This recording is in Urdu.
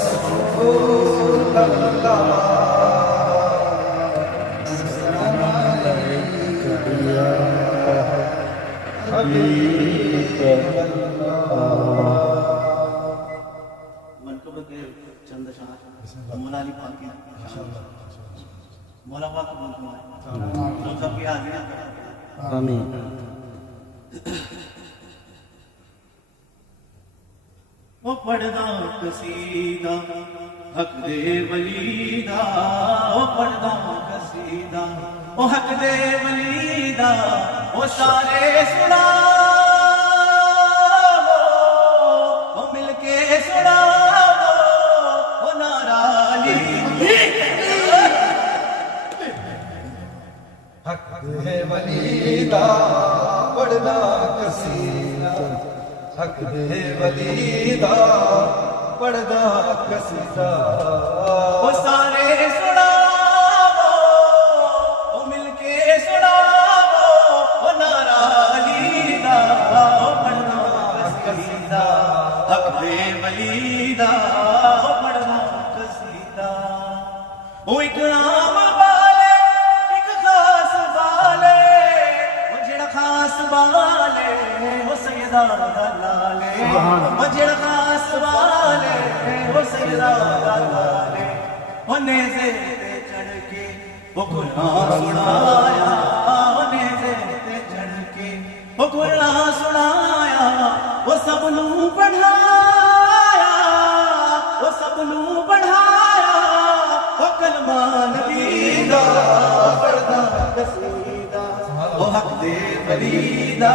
رسول اللہ السلام علیک یا حبیب اللہ۔ منقبت کے چند اشعار مولا علی پاک کے مولا پاک قبول فرمائے، ہم سب کی حاضریاں کریں۔ آمین۔ وہ پڑھدا قصیدہ حق دے ولی دا، وہ پڑھدا قصیدہ وہ حق دے ولی دا، وہ سارے سناو، وہ مل کے سناو، وہ نعرہ علی حق دے ولی دا پڑھدا قصیدہ، حق دے ولی دا پڑھدا قصیدہ، وہ سارے سناو، وہ مل کے سناو، وہ نعرہ علی دا، وہ پڑھدا قصیدہ، حق دے ولی دا، وہ پڑھدا قصیدہ۔ وہ ایک نام والے ایک خاص والے، وہ جڑا خاص والے وہ سیدہ دا لالے، وہ جڑا خاص والے وہ سیدہ دا لالے، وہ نیزے تے چڑھ کے وہ قرآن سنایا، وہ نیزے تے چڑھ کے وہ قرآن سنایا، وہ سب نوں پڑھایا، وہ سب نوں پڑھایا، وہ کلمہ نبی دا پڑھدا قصیدہ، وہ حق دے ولی دا